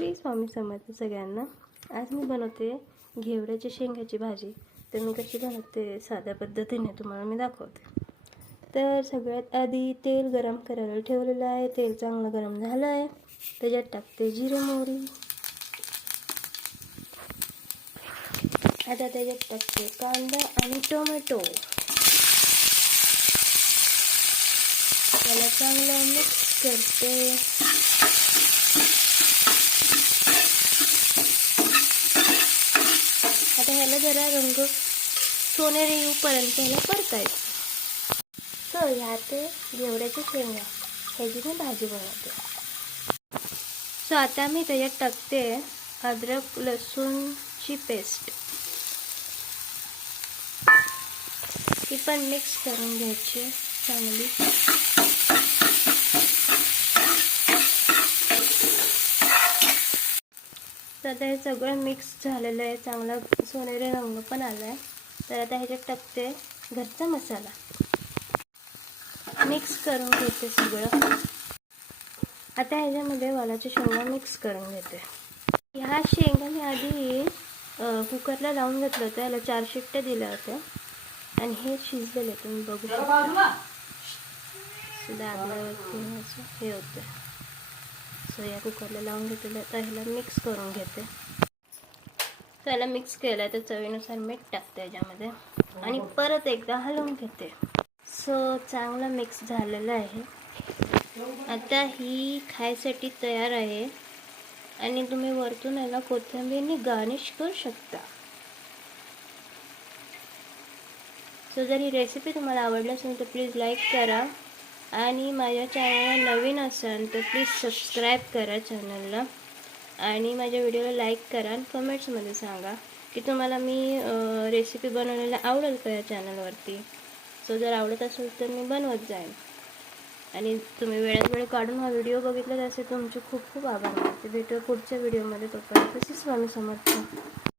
श्री स्वामी समर्थ सगळ्यांना। आज मी बनवते घेवड्याची शेंगाची भाजी। तर मी कशी बनवते साध्या पद्धतीने तुम्हाला मी दाखवते। तर सगळ्यात आधी तेल गरम करायला ठेवलेलं आहे। तेल चांगलं गरम झालं आहे, त्याच्यात टाकते जिरे मोहरी। आता त्याच्यात टाकते कांदा आणि टोमॅटो। त्याला चांगलं मिक्स करते। आता ह्याला जरा रंग सोनेरी येऊपर्यंत ह्याला परतायचं। तर ह्यात घेवड्याची शेंगा ह्याची मी भाजी बनवते। सो आता मी त्याच्यात टाकते अद्रक लसूणची पेस्ट। ती पण मिक्स करून घ्यायची चांगली। तर आता हे सगळं मिक्स झालेलं आहे, चांगला सोनेरी रंग पण आला आहे। तर आता ह्याच्यात टाकते घरचा मसाला, मिक्स करून घेते सगळं। आता ह्याच्यामध्ये वालाच्या शेंगा मिक्स करून घेते। ह्या शेंगा मी आधी कुकरला लावून घेतलं होतं, याला 4 शिट्ट्या दिल्या होत्या आणि हे शिजलेले तुम्ही बघू शकता। दाबल्यावरती हे होतं। सो या कुकरला लावून घेतलेलं, तर ह्याला मिक्स करून घेते। त्याला मिक्स केलं तर चवीनुसार मीठ टाकते याच्यामध्ये आणि परत एकदा हलवून घेते। सो चांगलं मिक्स झालेलं आहे। आता ही खायसाठी तयार आहे आणि तुम्ही वरतून याला कोथिंबीरने गार्निश करू शकता। सो जर ही रेसिपी तुम्हाला आवडली असेल तर प्लीज लाईक करा आणि माझ्या चॅनलला नवीन असाल तर प्लीज सबस्क्राईब करा चॅनलला आणि माझ्या व्हिडिओला लाईक करा आणि कमेंट्समध्ये सांगा की तुम्हाला मी रेसिपी बनवलेला आवडेल का या चॅनलवरती। सो जर आवडत असेल तर मी बनवत जाईन आणि तुम्ही वेळात वेळ काढून हा व्हिडिओ बघितला त्याचे तुमचे खूप खूप आभार मानते। भेटूया पुढच्या व्हिडिओमध्ये, तोपर्यंत श्री स्वामी समर्थ।